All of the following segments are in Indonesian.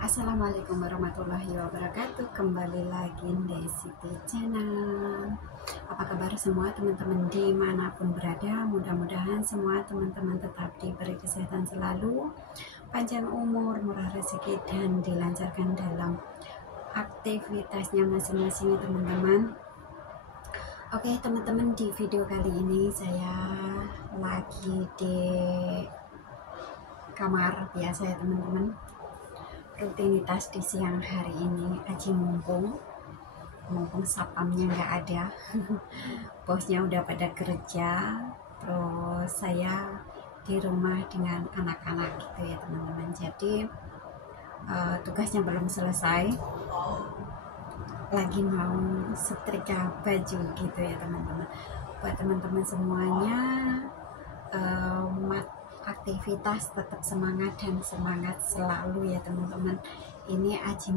Assalamualaikum warahmatullahi wabarakatuh. Kembali lagi di Siti Channel. Apa kabar semua teman-teman dimanapun berada? Mudah-mudahan semua teman-teman tetap diberi kesehatan selalu, panjang umur, murah rezeki, dan dilancarkan dalam aktivitasnya masing-masing ya teman-teman. Oke teman-teman, di video kali ini saya lagi di kamar biasa ya teman-teman. Rutinitas di siang hari ini aji mumpung sapamnya nggak ada. Bosnya udah pada kerja, terus saya di rumah dengan anak-anak gitu ya teman-teman. Jadi tugasnya belum selesai, lagi mau setrika baju gitu ya teman-teman. Buat teman-teman semuanya, aktivitas tetap semangat dan semangat selalu ya teman-teman. Ini aji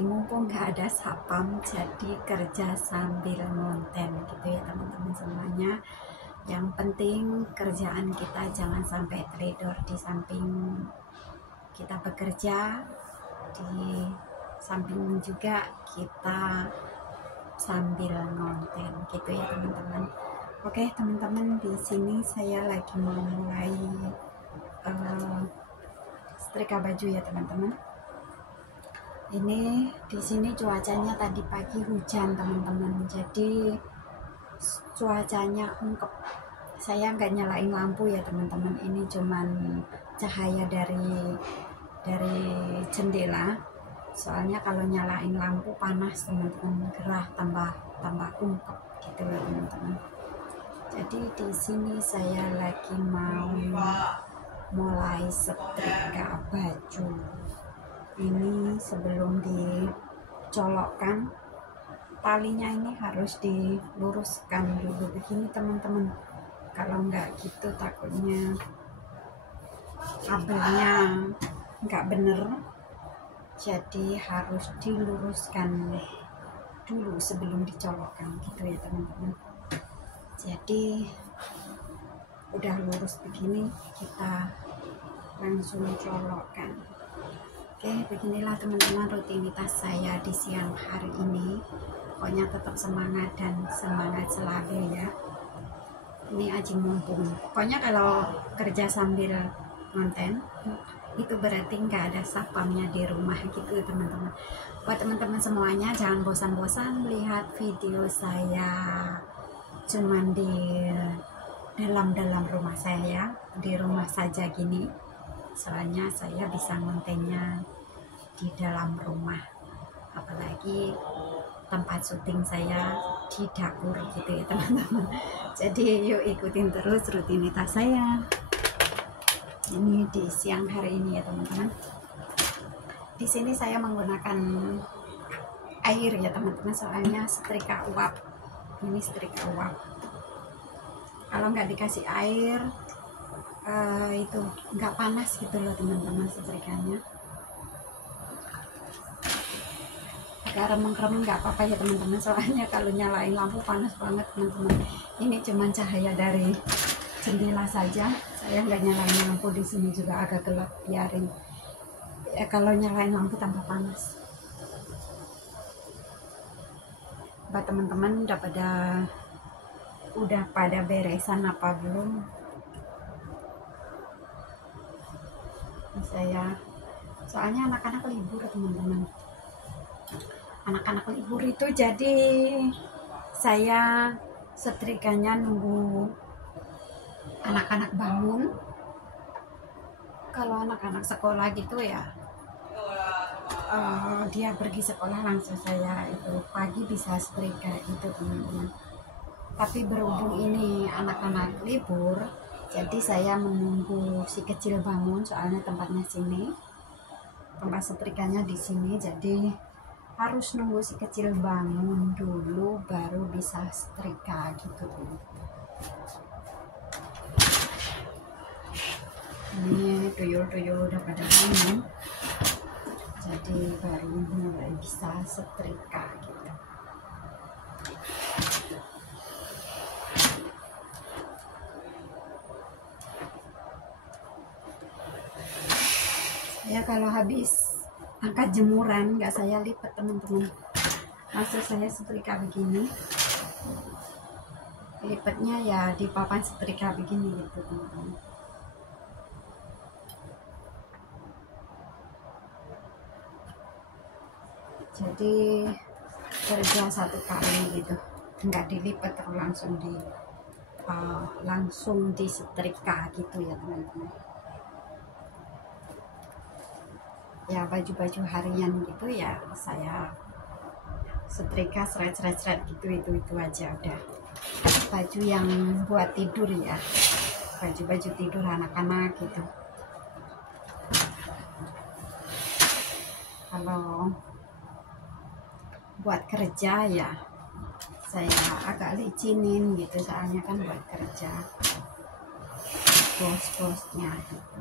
mumpung gak ada sapam, jadi kerja sambil ngonten gitu ya teman-teman semuanya. Yang penting kerjaan kita jangan sampai teledor, di samping kita bekerja, di samping juga kita sambil ngonten gitu ya teman-teman. Oke teman-teman, di sini saya lagi mau mulai setrika baju ya teman-teman. Ini di sini cuacanya tadi pagi hujan teman-teman, jadi cuacanya ungkep. Saya nggak nyalain lampu ya teman-teman, ini cuman cahaya dari jendela. Soalnya kalau nyalain lampu panas teman-teman, gerah, tambah ungkep gitu ya teman-teman. Jadi di sini saya lagi mau mulai setrika baju. Ini sebelum dicolokkan, talinya ini harus diluruskan dulu begini teman-teman. Kalau nggak gitu takutnya kabelnya nggak bener, jadi harus diluruskan dulu sebelum dicolokkan gitu ya teman-teman. Jadi udah lurus begini, kita langsung colokkan. Oke, beginilah teman-teman rutinitas saya di siang hari ini. Pokoknya tetap semangat dan semangat selalu ya. Ini aji mumpung. Pokoknya kalau kerja sambil ngonten itu berarti nggak ada sapamnya di rumah gitu teman-teman. Buat teman-teman semuanya, jangan bosan-bosan melihat video saya cuman di dalam rumah saya, di rumah saja gini. Soalnya saya bisa ngontennya di dalam rumah, apalagi tempat syuting saya di dapur gitu ya teman-teman. Jadi yuk ikutin terus rutinitas saya ini di siang hari ini ya teman-teman. Di sini saya menggunakan air ya teman-teman, soalnya setrika uap. Ini setrika uap. Kalau nggak dikasih air itu nggak panas gitu loh teman-teman setrikanya. Agak remeng-remeng nggak apa-apa ya teman-teman, soalnya kalau nyalain lampu panas banget teman-teman. Ini cuman cahaya dari jendela saja, saya nggak nyalain lampu. Di sini juga agak gelap, biarin ya, kalau nyalain lampu tambah panas. Buat teman-teman udah pada beresan apa belum? Saya soalnya anak-anak libur teman-teman. Anak-anak libur itu jadi saya setrikanya nunggu anak-anak bangun. Kalau anak-anak sekolah gitu ya, dia pergi sekolah langsung saya itu pagi bisa setrika itu teman-teman. Tapi berhubung ini anak-anak libur, jadi saya menunggu si kecil bangun, soalnya tempatnya sini, tempat setrikanya di sini, jadi harus nunggu si kecil bangun dulu baru bisa setrika gitu. Ini tuyul-tuyul udah pada bangun, jadi baru mulai bisa setrika gitu. Saya kalau habis angkat jemuran nggak saya lipat teman-teman, langsung saya setrika begini. Lipatnya ya di papan setrika begini gitu teman-teman. Jadi kerja satu kali gitu, nggak dilipat terus langsung disetrika gitu ya teman-teman. Ya baju-baju harian gitu ya saya setrika seret-seret gitu, itu aja udah. Baju yang buat tidur ya, baju-baju tidur anak-anak gitu. Kalau buat kerja ya saya agak licinin gitu, soalnya kan buat kerja bos-bosnya gitu.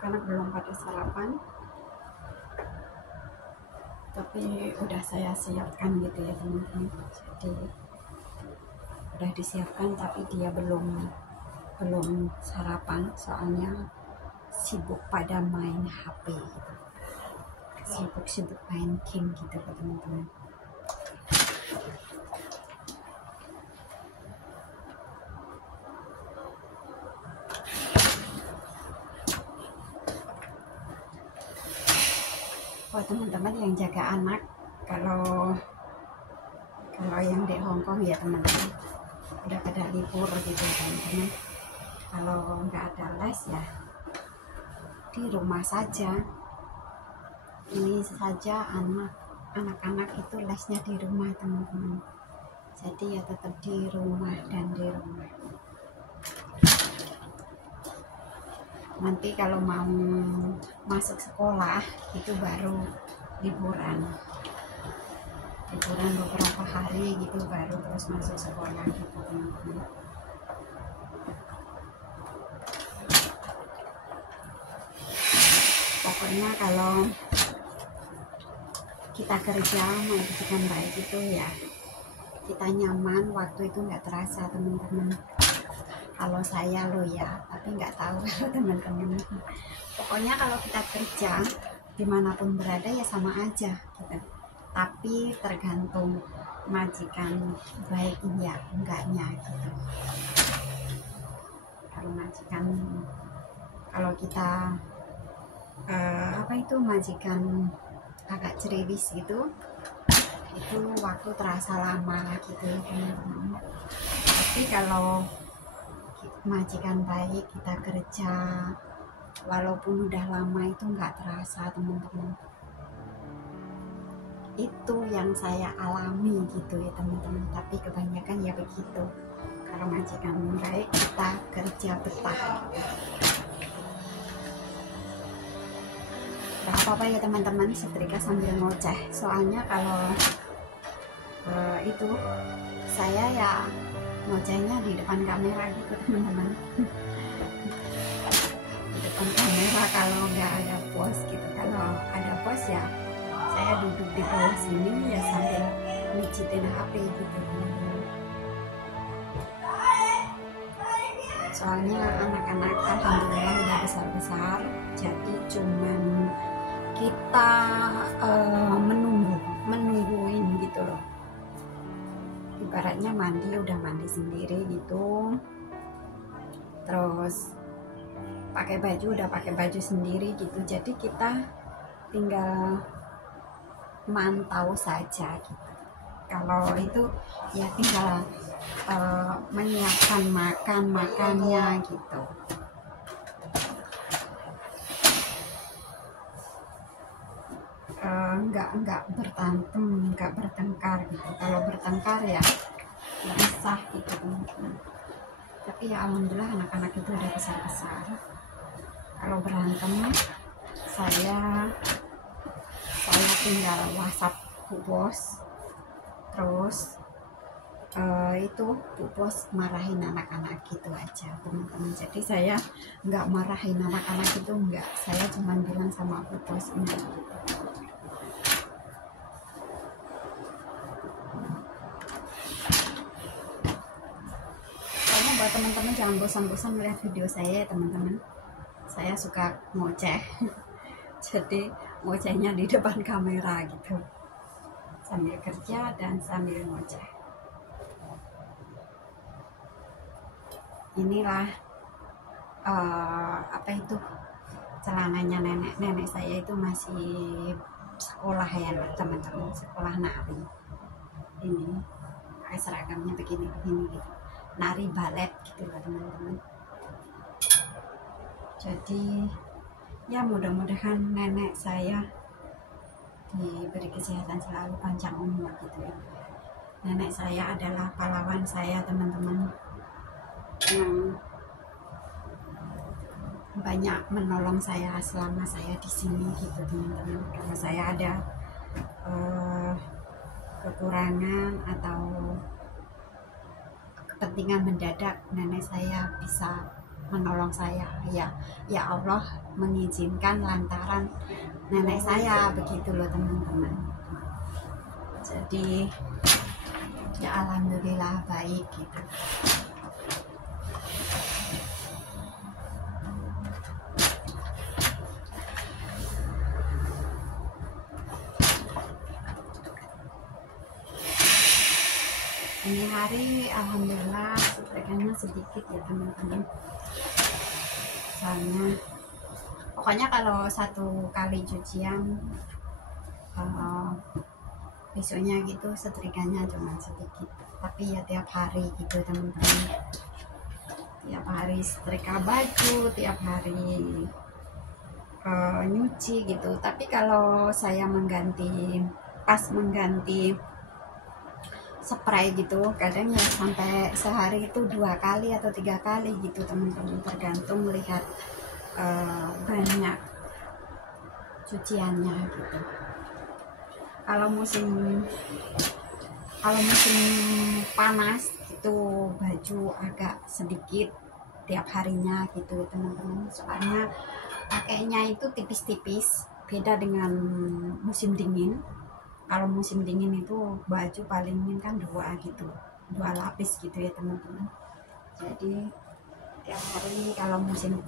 Karena belum pada sarapan, tapi udah saya siapkan gitu ya teman-teman. Jadi udah disiapkan tapi dia belum sarapan, soalnya sibuk pada main HP gitu, sibuk main game gitu teman-teman. Buat teman-teman yang jaga anak, kalau yang di Hongkong ya teman-teman udah pada libur gitu teman-teman, kalau nggak ada les ya di rumah saja. Ini saja anak-anak itu lesnya di rumah teman-teman, jadi ya tetap di rumah dan di rumah. Nanti kalau mau masuk sekolah itu baru liburan beberapa hari gitu, baru terus masuk sekolah gitu teman-teman. Pokoknya kalau kita kerja majikan baik itu ya kita nyaman, waktu itu nggak terasa teman-teman. Kalau saya loh ya, tapi nggak tahu kalau teman-teman. Pokoknya kalau kita kerja dimanapun berada ya sama aja gitu. Tapi tergantung majikan baik ya enggaknya gitu. Kalau majikan, kalau kita majikan agak ceriwis gitu, itu waktu terasa lama gitu teman-teman. Tapi kalau majikan baik, kita kerja walaupun udah lama itu nggak terasa teman-teman. Itu yang saya alami gitu ya teman-teman, tapi kebanyakan ya begitu. Kalau majikan baik kita kerja betah gitu. Gak apa-apa ya teman-teman, setrika sambil ngoceh, soalnya kalau itu saya ya ngocehnya di depan kamera gitu teman-teman. Di depan kamera kalau nggak ada bos gitu. Kalau ada bos ya saya duduk di bawah sini ya sambil mijitin HP gitu teman-teman. Soalnya anak-anak alhamdulillah udah besar-besar, jadi cuman kita menungguin gitu loh. Ibaratnya udah mandi sendiri gitu, terus pakai baju udah pakai baju sendiri gitu, jadi kita tinggal mantau saja gitu. Kalau itu ya tinggal menyiapkan makannya gitu. Nggak berantem, nggak bertengkar gitu. Kalau bertengkar ya bisa gitu teman-teman. Tapi ya alhamdulillah anak-anak itu udah besar-besar. Kalau berantem saya tinggal WhatsApp Bu Bos, terus itu Bu Bos marahin anak-anak gitu aja teman-teman. Jadi saya nggak marahin anak-anak itu, enggak, saya cuma bilang sama Bu Bos ini gitu. Pokoknya buat teman-teman jangan bosan-bosan melihat video saya ya teman-teman. Saya suka ngoceh jadi ngocehnya di depan kamera gitu, sambil kerja dan sambil ngoceh. Inilah apa itu, celananya nenek saya itu masih sekolah ya teman-teman, sekolah nari. Ini pakai seragamnya begini-begini gitu, nari balet gitu loh teman-teman. Jadi ya mudah-mudahan nenek saya diberi kesehatan selalu, panjang umur gitu ya. Nenek saya adalah pahlawan saya teman-teman, yang banyak menolong saya selama saya di sini gitu teman-teman. Kalau saya ada kekurangan atau kepentingan mendadak, nenek saya bisa menolong saya. Ya Allah mengizinkan lantaran nenek saya begitu loh teman-teman. Jadi ya alhamdulillah baik gitu. Ini hari alhamdulillah setrikanya sedikit ya teman-teman. Soalnya pokoknya kalau satu kali cucian besoknya gitu setrikanya cuma sedikit, tapi ya tiap hari gitu teman-teman. Tiap hari setrika baju, tiap hari nyuci gitu. Tapi kalau saya pas mengganti spray gitu, kadang ya sampai sehari itu 2 kali atau 3 kali gitu teman-teman, tergantung melihat banyak cuciannya gitu. Kalau musim panas itu baju agak sedikit tiap harinya gitu teman-teman, soalnya pakainya itu tipis-tipis, beda dengan musim dingin. Kalau musim dingin itu baju paling kan 2 gitu, 2 lapis gitu ya teman-teman. Jadi tiap hari kalau musim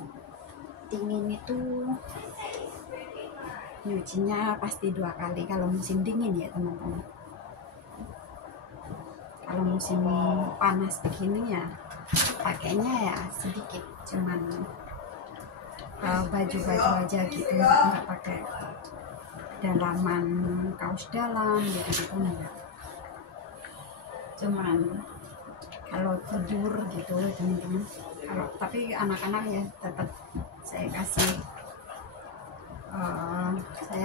dingin itu nyucinya pasti 2 kali kalau musim dingin ya teman-teman. Kalau musim panas begini ya pakainya ya sedikit, cuman baju-baju aja gitu, nggak pakai dalaman, kaos dalam gitu enggak. Cuman kalau tidur gitu teman-teman, tapi anak-anak ya tetap saya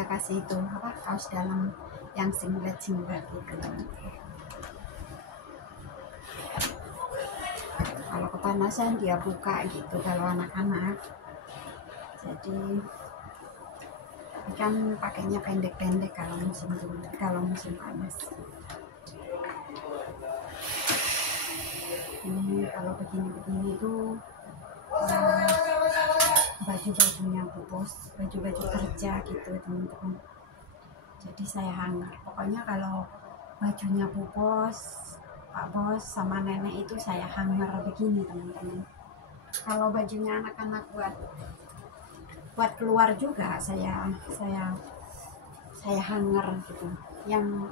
kasih itu apa, kaos dalam yang singlet gitu. Kalau kepanasan dia buka gitu kalau anak-anak. Jadi kan pakainya pendek-pendek kalau musim panas. Ini kalau begini-begini tuh baju-bajunya Bu Bos, baju-baju kerja gitu teman-teman. Jadi saya hanger. Pokoknya kalau bajunya Bu Bos, Pak Bos sama nenek itu saya hanger begini teman-teman. Kalau bajunya anak-anak buat keluar juga saya hanger gitu. Yang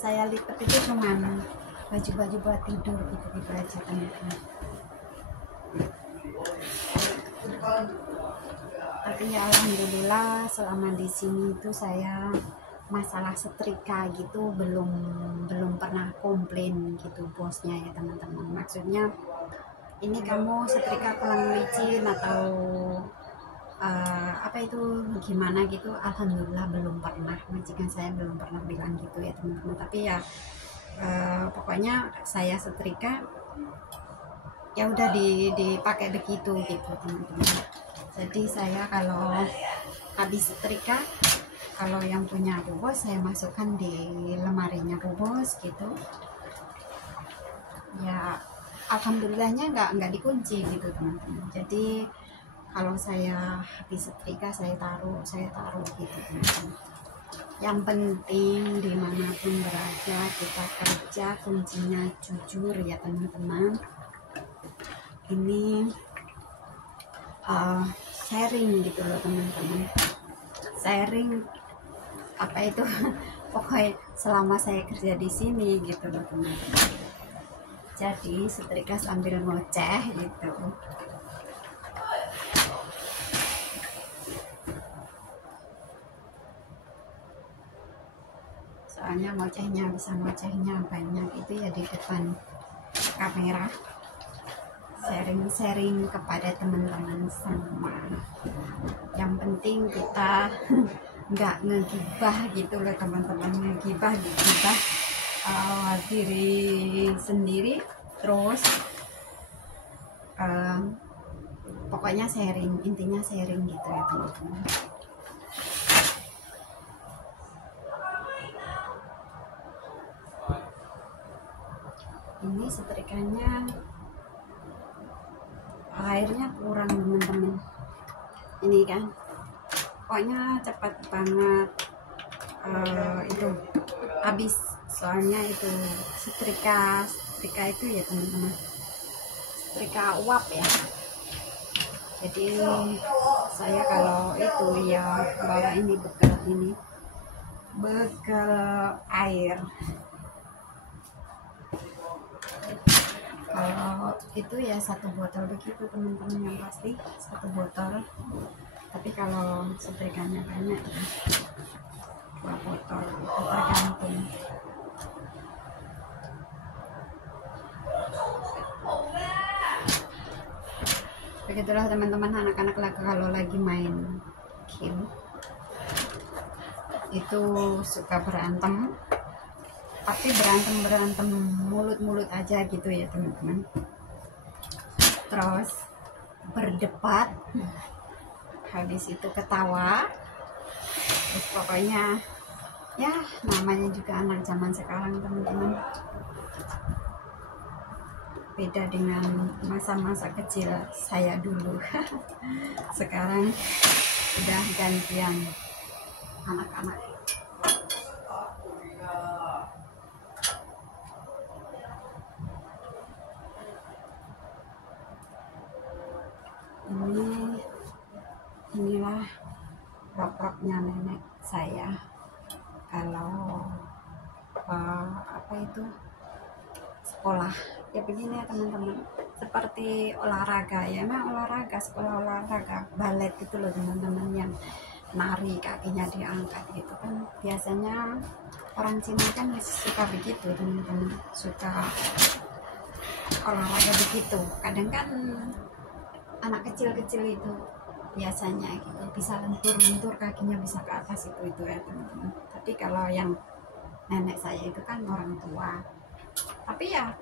saya lipat itu cuman baju-baju buat tidur gitu aja teman-teman. Tapi ya alhamdulillah selama di sini itu saya masalah setrika gitu belum pernah komplain gitu bosnya ya teman-teman. Maksudnya ini kamu setrika kurang licin atau apa itu gimana gitu, alhamdulillah belum pernah, majikan saya belum pernah bilang gitu ya teman-teman. Tapi ya pokoknya saya setrika ya udah dipakai begitu gitu teman-teman. Jadi saya kalau habis setrika, kalau yang punya Bu Bos saya masukkan di lemarinya Bu Bos gitu ya. Alhamdulillahnya nggak dikunci gitu teman-teman. Jadi kalau saya habis setrika saya taruh gitu teman-teman. Yang penting dimanapun berada kita kerja kuncinya jujur ya teman-teman. Ini sharing gitu loh teman-teman, sharing apa itu pokoknya selama saya kerja di sini gitu loh teman-teman. Jadi setrika sambil ngoceh gitu. Soalnya bisa ngocehnya banyak itu ya di depan kamera, sharing kepada teman-teman semua. Yang penting kita nggak ngegibah gitu loh teman-teman, ngegibah diri sendiri, terus pokoknya sharing, intinya sharing gitu ya teman-teman. Ini setrikanya airnya kurang teman-teman, ini kan pokoknya cepat banget itu habis. Soalnya itu setrika itu ya teman-teman, setrika uap ya. Jadi saya kalau itu ya bawa ini bekal air. Kalau itu ya 1 botol begitu teman-teman, yang pasti 1 botol. Tapi kalau setrikanya banyak ya 2 botol itu tergantung. Begitulah teman-teman, anak-anak kalau lagi main game itu suka berantem, tapi berantem mulut aja gitu ya teman-teman. Terus berdebat, habis itu ketawa, terus pokoknya ya namanya juga anak zaman sekarang teman-teman. Beda dengan masa-masa kecil saya dulu. Sekarang udah gantian anak-anak. Inilah rok-roknya nenek saya kalau apa itu sekolah ya begini ya teman-teman, seperti olahraga ya, emang olahraga, sekolah olahraga balet gitu loh teman-teman, yang nari kakinya diangkat gitu kan. Biasanya orang Cina kan suka begitu teman-teman, suka olahraga begitu. Kadang kan anak kecil-kecil itu biasanya gitu bisa lentur kakinya bisa ke atas itu ya teman-teman. Tapi kalau yang nenek saya itu kan orang tua, tapi ya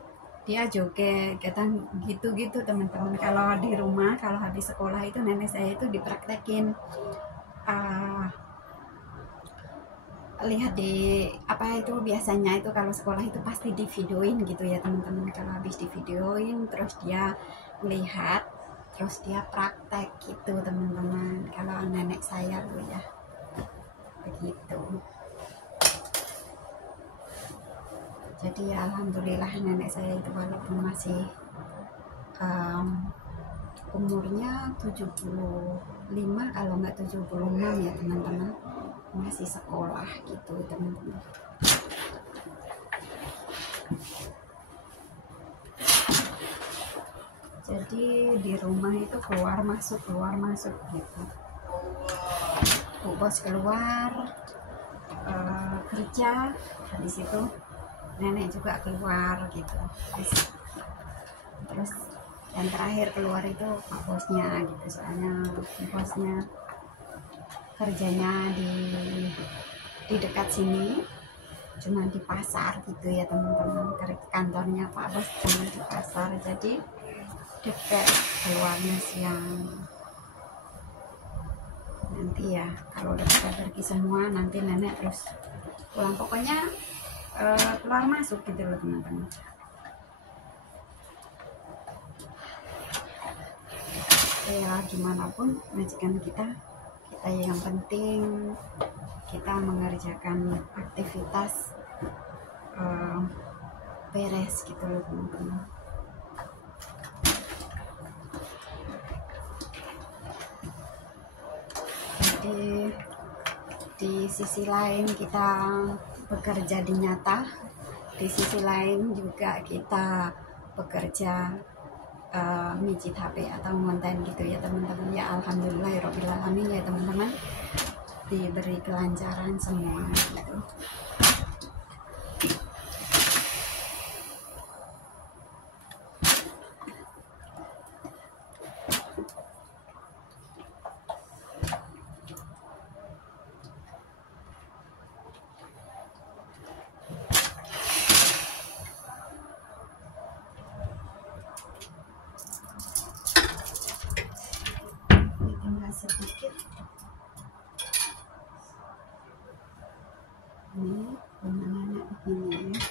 dia joget kita gitu teman-teman. Kalau di rumah kalau habis sekolah itu nenek saya itu dipraktekin lihat di apa itu biasanya itu kalau sekolah itu pasti di videoin gitu ya teman-teman. Kalau habis di videoin terus dia lihat, terus dia praktek gitu teman-teman. Kalau nenek saya tuh ya begitu. Jadi ya alhamdulillah nenek saya itu walaupun masih umurnya 75 kalau nggak 76 ya teman-teman, masih sekolah gitu teman-teman. Jadi di rumah itu keluar masuk gitu. Bu Bos keluar kerja, habis itu nenek juga keluar gitu. Terus yang terakhir keluar itu Pak Bosnya gitu, soalnya bosnya kerjanya di dekat sini, cuma di pasar gitu ya teman-teman. Kantornya Pak Bos cuma di pasar, jadi dekat keluarnya siang. nanti ya kalau udah pada pergi semua nanti nenek terus pulang, pokoknya keluar masuk gitu loh teman-teman. Ya gimana pun majikan kita yang penting kita mengerjakan aktivitas beres gitu loh teman-teman. Jadi di sisi lain kita bekerja di nyata, di sisi lain juga kita bekerja mijit HP atau konten gitu ya teman-teman. Ya alhamdulillahirobbilalamin ya teman-teman, diberi kelancaran semua gitu. Sedikit ini benangnya begini ya.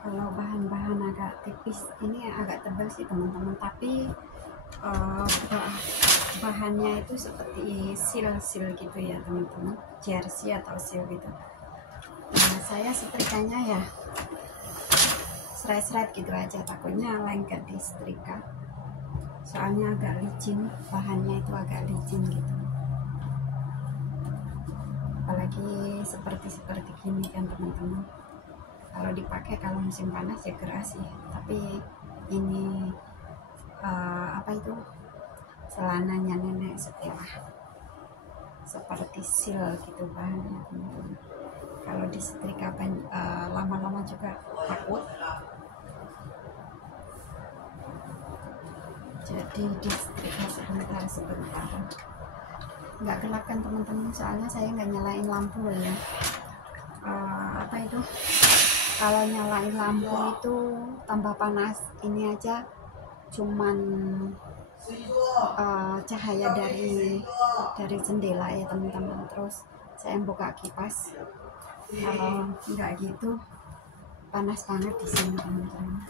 Kalau bahan-bahan agak tipis ini agak tebal sih teman-teman, tapi bahannya itu seperti seal gitu ya teman-teman, jersey atau seal gitu. Nah, saya setrikanya ya seret-seret gitu aja, takutnya lengket di setrika, soalnya agak licin, bahannya itu agak licin gitu, apalagi seperti gini kan teman-teman. Kalau dipakai kalau musim panas ya keras sih, tapi ini apa itu celananya nenek setelah seperti seal gitu bahannya teman-teman. Kalau disetrika lama-lama juga takut, jadi disetrika sebentar. Nggak gelap kan teman-teman, soalnya saya nggak nyalain lampu ya. Apa itu, kalau nyalain lampu itu tambah panas. Ini aja cuman cahaya dari jendela ya teman-teman, terus saya buka kipas. Kalau nggak gitu panas banget di sini teman-teman.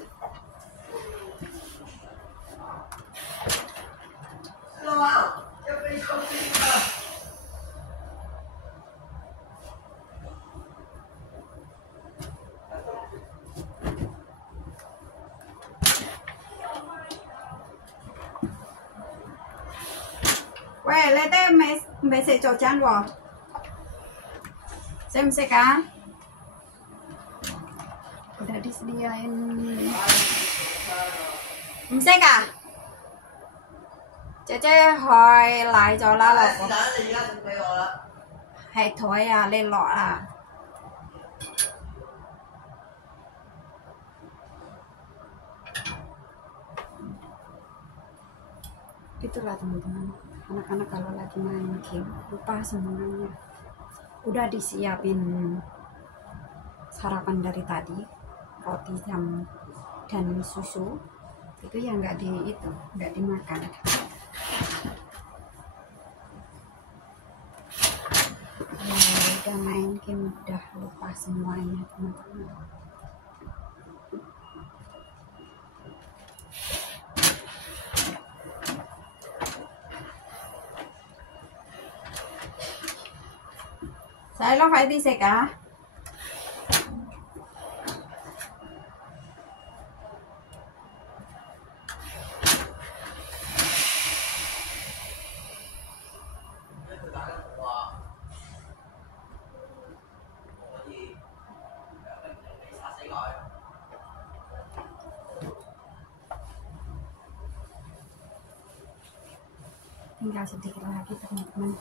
Weh, lete mese cocan wo. Semsek kan? Udah disediain. Msek à? Chị hỏi lại cho lá lọc. Hãy thôi à, lên lọ à. Itulah teman-teman, anak-anak kalau lagi main game lupa semuanya. Udah disiapin sarapan dari tadi, roti jam dan susu itu yang nggak dimakan. Udah main game udah lupa semuanya teman-teman. Saya lo phải đi xe cả. Tinggal sedikit lagi teman-teman.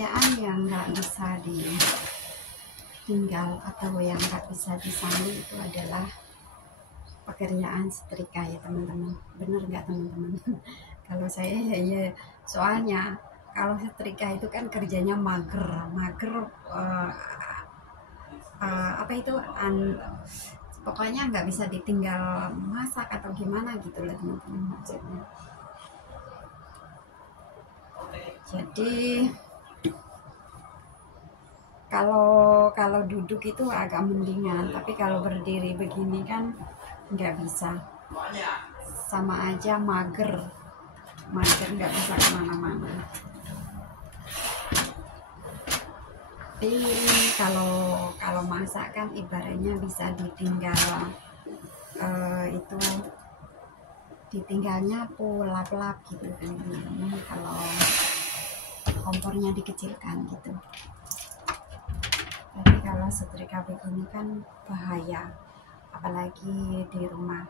pekerjaan yang nggak bisa ditinggal atau yang nggak bisa disambi itu adalah pekerjaan setrika ya teman-teman. Bener nggak teman-teman? Kalau saya ya, soalnya kalau setrika itu kan kerjanya mager apa itu pokoknya nggak bisa ditinggal masak atau gimana gitu lah teman-teman maksudnya. Jadi kalau duduk itu agak mendingan, tapi kalau berdiri begini kan nggak bisa, sama aja mager nggak bisa kemana-mana. Tapi kalau masak kan ibaratnya bisa ditinggal, itu ditinggalnya lap-lap gitu kan, kalau kompornya dikecilkan gitu. Tapi kalau setrika begini kan bahaya, apalagi di rumah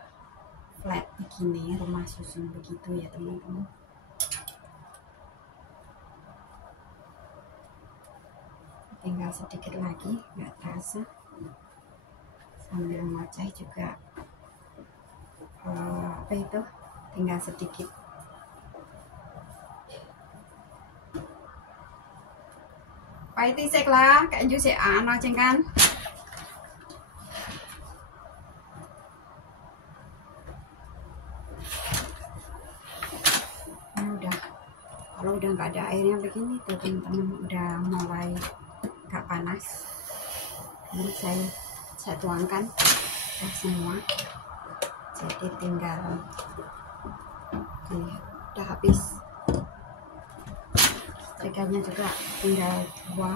flat begini, rumah susun begitu ya teman-teman. Tinggal sedikit lagi, nggak terasa. Sambil ngoceh juga, apa itu, tinggal sedikit. Phải tí sek lah, các anh chú sẽ nó trên kan. Udah, kalau udah nggak ada airnya begini tuh teman-teman, udah mulai nggak panas. Ini saya tuangkan semua, jadi tinggal nih, udah habis. Setrikanya juga tinggal 2,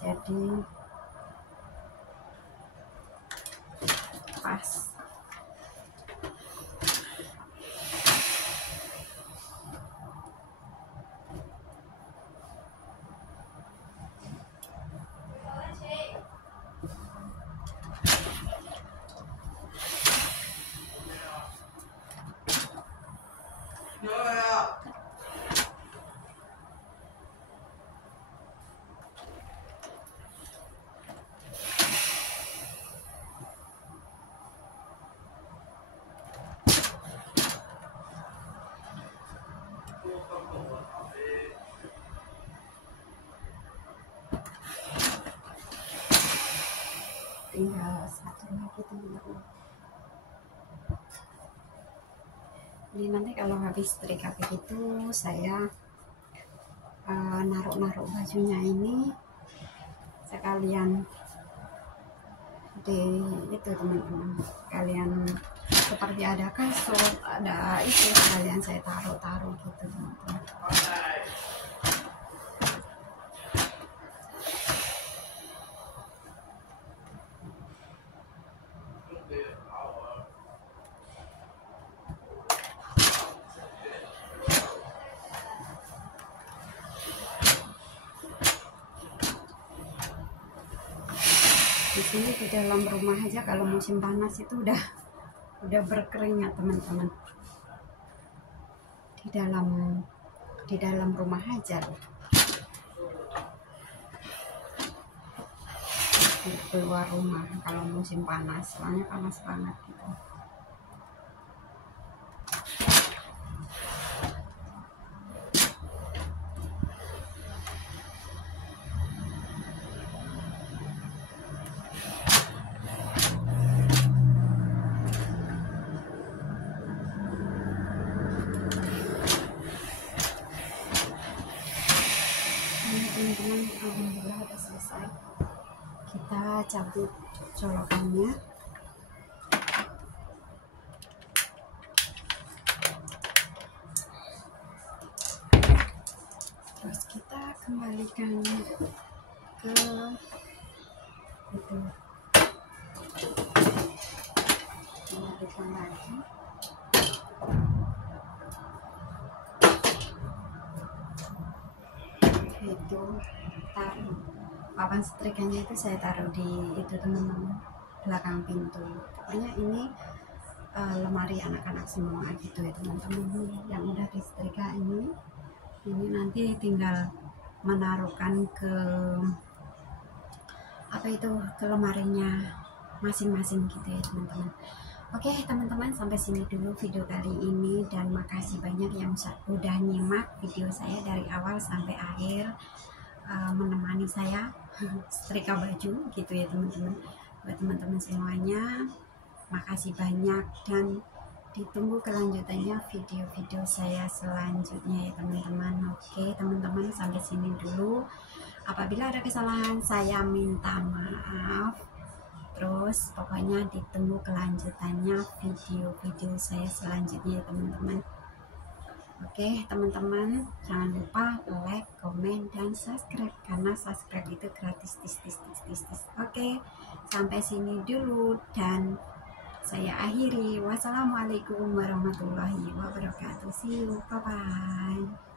jadi pas. Tinggal satu lagi teman-teman. Ini nanti kalau habis setrika begitu, saya naruh bajunya ini sekalian di itu teman-teman, kalian seperti ada kasur, ada itu, sekalian saya taruh gitu teman-teman. Di sini di dalam rumah aja kalau musim panas itu udah berkeringat teman-teman. Di dalam rumah aja. Di keluar rumah kalau musim panas, soalnya panas banget gitu. Teman-teman, alhamdulillah udah selesai. Kita cabut colokannya. Terus kita kembalikan ke itu, kembalikan lagi. Itu taruh papan setrikanya itu saya taruh di itu teman-teman, belakang pintu. Pokoknya ini lemari anak-anak semua gitu ya teman-teman. Yang udah disetrika ini nanti tinggal menaruhkan ke apa itu, ke lemarinya masing-masing gitu ya teman-teman. Oke teman-teman, sampai sini dulu video kali ini, dan makasih banyak yang udah nyimak video saya dari awal sampai akhir, menemani saya setrika baju gitu ya teman-teman. Buat teman-teman semuanya, makasih banyak, dan ditunggu kelanjutannya video-video saya selanjutnya ya teman-teman. Oke teman-teman, sampai sini dulu. Apabila ada kesalahan saya minta maaf. Terus pokoknya ditunggu kelanjutannya video-video saya selanjutnya ya teman-teman. Oke teman-teman, jangan lupa like, komen, dan subscribe, karena subscribe itu gratis. Oke, sampai sini dulu, dan saya akhiri. Wassalamualaikum warahmatullahi wabarakatuh. See you, bye bye.